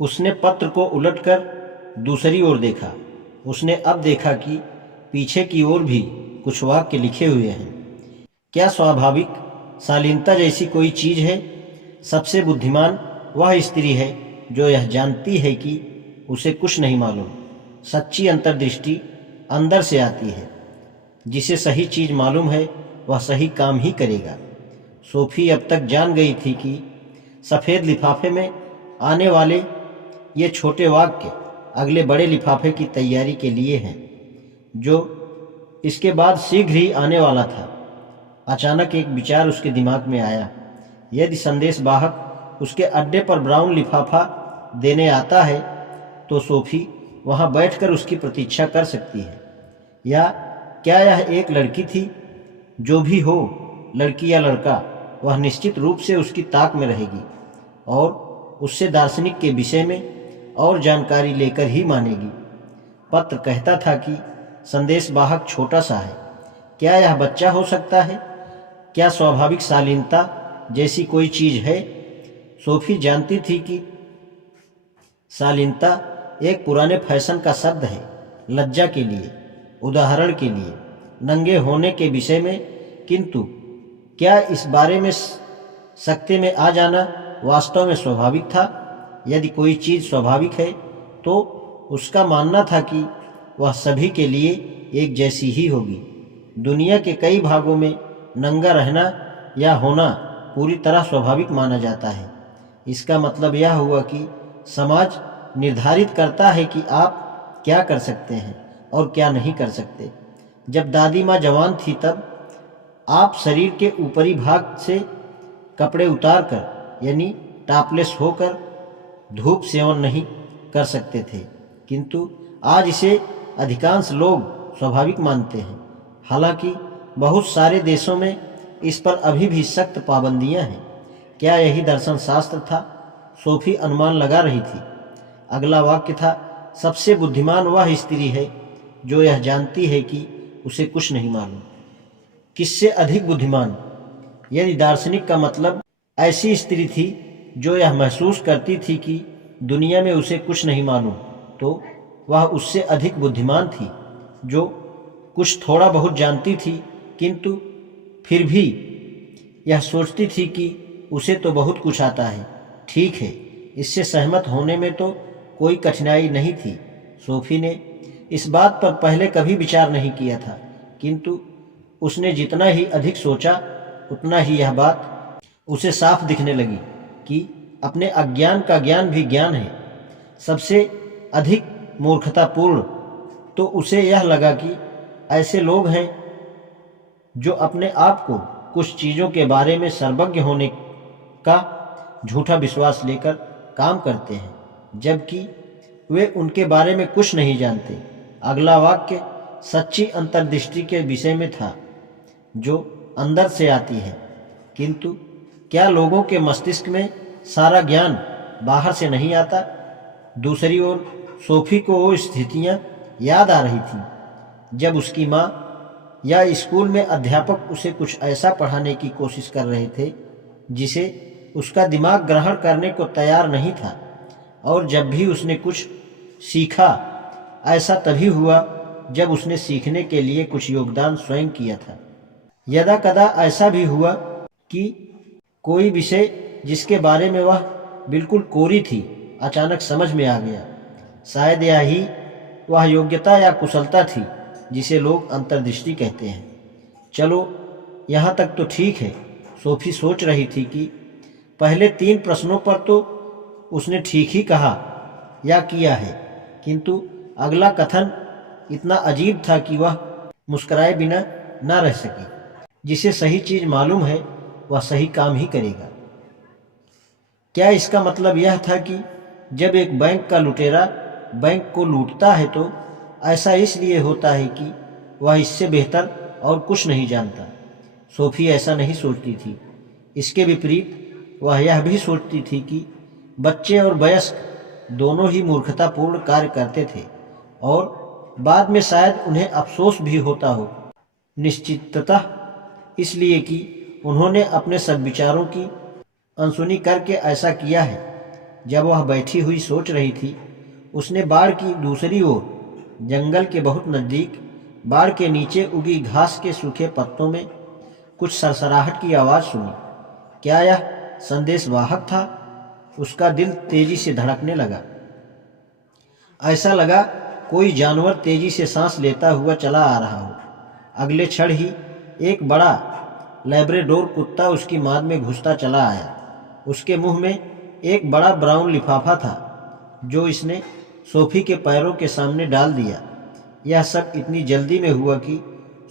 उसने पत्र को उलटकर दूसरी ओर देखा। उसने अब देखा कि पीछे की ओर भी कुछ वाक्य लिखे हुए हैं। क्या स्वाभाविक शालीनता जैसी कोई चीज है? सबसे बुद्धिमान वह स्त्री है जो यह जानती है कि उसे कुछ नहीं मालूम। सच्ची अंतर्दृष्टि अंदर से आती है। जिसे सही चीज मालूम है वह सही काम ही करेगा। सोफी अब तक जान गई थी कि सफ़ेद लिफाफे में आने वाले ये छोटे वाक्य अगले बड़े लिफाफे की तैयारी के लिए हैं, जो इसके बाद शीघ्र ही आने वाला था। अचानक एक विचार उसके दिमाग में आया। यदि संदेश वाहक उसके अड्डे पर ब्राउन लिफाफा देने आता है तो सोफी वहां बैठकर उसकी प्रतीक्षा कर सकती है। या क्या यह एक लड़की थी? जो भी हो, लड़की या लड़का, वह निश्चित रूप से उसकी ताक में रहेगी और उससे दार्शनिक के विषय में और जानकारी लेकर ही मानेगी। पत्र कहता था कि संदेश वाहक छोटा सा है। क्या यह बच्चा हो सकता है? क्या स्वाभाविक शालीनता जैसी कोई चीज है? सोफी जानती थी कि शालीनता एक पुराने फैशन का शब्द है, लज्जा के लिए, उदाहरण के लिए, नंगे होने के विषय में। किंतु क्या इस बारे में सकते में आ जाना वास्तव में स्वाभाविक था? यदि कोई चीज स्वाभाविक है तो उसका मानना था कि वह सभी के लिए एक जैसी ही होगी। दुनिया के कई भागों में नंगा रहना या होना पूरी तरह स्वाभाविक माना जाता है। इसका मतलब यह हुआ कि समाज निर्धारित करता है कि आप क्या कर सकते हैं और क्या नहीं कर सकते। जब दादी माँ जवान थी तब आप शरीर के ऊपरी भाग से कपड़े उतारकर यानी टॉपलेस होकर धूप सेवन नहीं कर सकते थे, किंतु आज इसे अधिकांश लोग स्वाभाविक मानते हैं। हालांकि बहुत सारे देशों में इस पर अभी भी सख्त पाबंदियां हैं। क्या यही दर्शन शास्त्र था? सोफी अनुमान लगा रही थी। अगला वाक्य था, सबसे बुद्धिमान वह स्त्री है जो यह जानती है कि उसे कुछ नहीं मालूम। किससे अधिक बुद्धिमान? यदि दार्शनिक का मतलब ऐसी स्त्री थी जो यह महसूस करती थी कि दुनिया में उसे कुछ नहीं मालूम, तो वह उससे अधिक बुद्धिमान थी जो कुछ थोड़ा बहुत जानती थी, किंतु फिर भी यह सोचती थी कि उसे तो बहुत कुछ आता है। ठीक है, इससे सहमत होने में तो कोई कठिनाई नहीं थी। सोफी ने इस बात पर पहले कभी विचार नहीं किया था, किंतु उसने जितना ही अधिक सोचा उतना ही यह बात उसे साफ दिखने लगी कि अपने अज्ञान का ज्ञान भी ज्ञान है। सबसे अधिक मूर्खतापूर्ण तो उसे यह लगा कि ऐसे लोग हैं जो अपने आप को कुछ चीज़ों के बारे में सर्वज्ञ होने का झूठा विश्वास लेकर काम करते हैं, जबकि वे उनके बारे में कुछ नहीं जानते। अगला वाक्य सच्ची अंतर्दृष्टि के विषय में था, जो अंदर से आती है। किंतु क्या लोगों के मस्तिष्क में सारा ज्ञान बाहर से नहीं आता? दूसरी ओर सोफी को वो स्थितियां याद आ रही थीं जब उसकी माँ या स्कूल में अध्यापक उसे कुछ ऐसा पढ़ाने की कोशिश कर रहे थे जिसे उसका दिमाग ग्रहण करने को तैयार नहीं था। और जब भी उसने कुछ सीखा, ऐसा तभी हुआ जब उसने सीखने के लिए कुछ योगदान स्वयं किया था। यदा कदा ऐसा भी हुआ कि कोई विषय जिसके बारे में वह बिल्कुल कोरी थी अचानक समझ में आ गया। शायद यही वह योग्यता या कुशलता थी जिसे लोग अंतर्दृष्टि कहते हैं। चलो, यहाँ तक तो ठीक है। सोफी सोच रही थी कि पहले 3 प्रश्नों पर तो उसने ठीक ही कहा या किया है, किंतु अगला कथन इतना अजीब था कि वह मुस्कुराए बिना न रह सकी। जिसे सही चीज मालूम है वह सही काम ही करेगा। क्या इसका मतलब यह था कि जब एक बैंक का लुटेरा बैंक को लूटता है तो ऐसा इसलिए होता है कि वह इससे बेहतर और कुछ नहीं जानता? सोफी ऐसा नहीं सोचती थी। इसके विपरीत वह यह भी सोचती थी कि बच्चे और वयस्क दोनों ही मूर्खतापूर्ण कार्य करते थे और बाद में शायद उन्हें अफसोस भी होता हो। निश्चिततः इसलिए कि उन्होंने अपने सद्विचारों की अनसुनी करके ऐसा किया है। जब वह बैठी हुई सोच रही थी, उसने बाड़ की दूसरी ओर जंगल के बहुत नज़दीक बाड़ के नीचे उगी घास के सूखे पत्तों में कुछ सरसराहट की आवाज़ सुनी। क्या यह संदेशवाहक था? उसका दिल तेजी से धड़कने लगा। ऐसा लगा कोई जानवर तेजी से सांस लेता हुआ चला आ रहा हो। अगले क्षण ही एक बड़ा लैब्राडोर कुत्ता उसकी माद में घुसता चला आया। उसके मुंह में एक बड़ा ब्राउन लिफाफा था जो इसने सोफी के पैरों के सामने डाल दिया। यह सब इतनी जल्दी में हुआ कि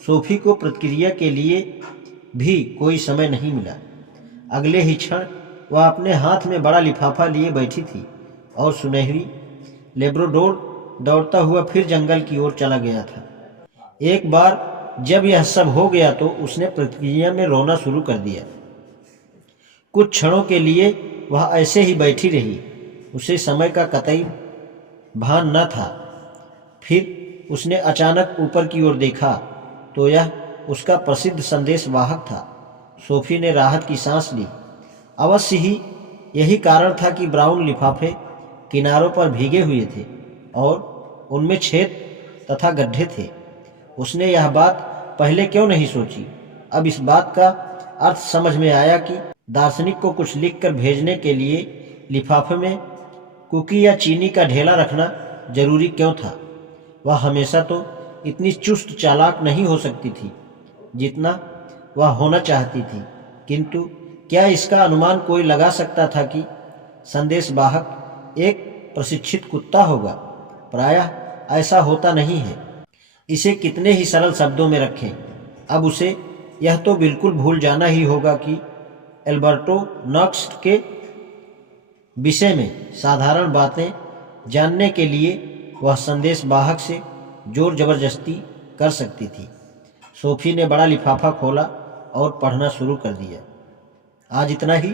सोफी को प्रतिक्रिया के लिए भी कोई समय नहीं मिला। अगले ही क्षण वह अपने हाथ में बड़ा लिफाफा लिए बैठी थी और सुनहरी लैब्राडोर दौड़ता हुआ फिर जंगल की ओर चला गया था। एक बार जब यह सब हो गया तो उसने प्रतिक्रिया में रोना शुरू कर दिया। कुछ क्षणों के लिए वह ऐसे ही बैठी रही। उसे समय का कतई भान न था। फिर उसने अचानक ऊपर की ओर देखा तो यह उसका प्रसिद्ध संदेशवाहक था। सोफी ने राहत की सांस ली। अवश्य ही यही कारण था कि ब्राउन लिफाफे किनारों पर भीगे हुए थे और उनमें छेद तथा गड्ढे थे। उसने यह बात पहले क्यों नहीं सोची? अब इस बात का अर्थ समझ में आया कि दार्शनिक को कुछ लिखकर भेजने के लिए लिफाफे में कुकी या चीनी का ढेला रखना जरूरी क्यों था? वह हमेशा तो इतनी चुस्त चालाक नहीं हो सकती थी जितना वह होना चाहती थी। किंतु क्या इसका अनुमान कोई लगा सकता था कि संदेशवाहक एक प्रशिक्षित कुत्ता होगा? प्रायः ऐसा होता नहीं है। इसे कितने ही सरल शब्दों में रखें, अब उसे यह तो बिल्कुल भूल जाना ही होगा कि एल्बर्टो नॉक्स के विषय में साधारण बातें जानने के लिए वह संदेशवाहक से जोर जबरदस्ती कर सकती थी। सोफी ने बड़ा लिफाफा खोला और पढ़ना शुरू कर दिया। आज इतना ही।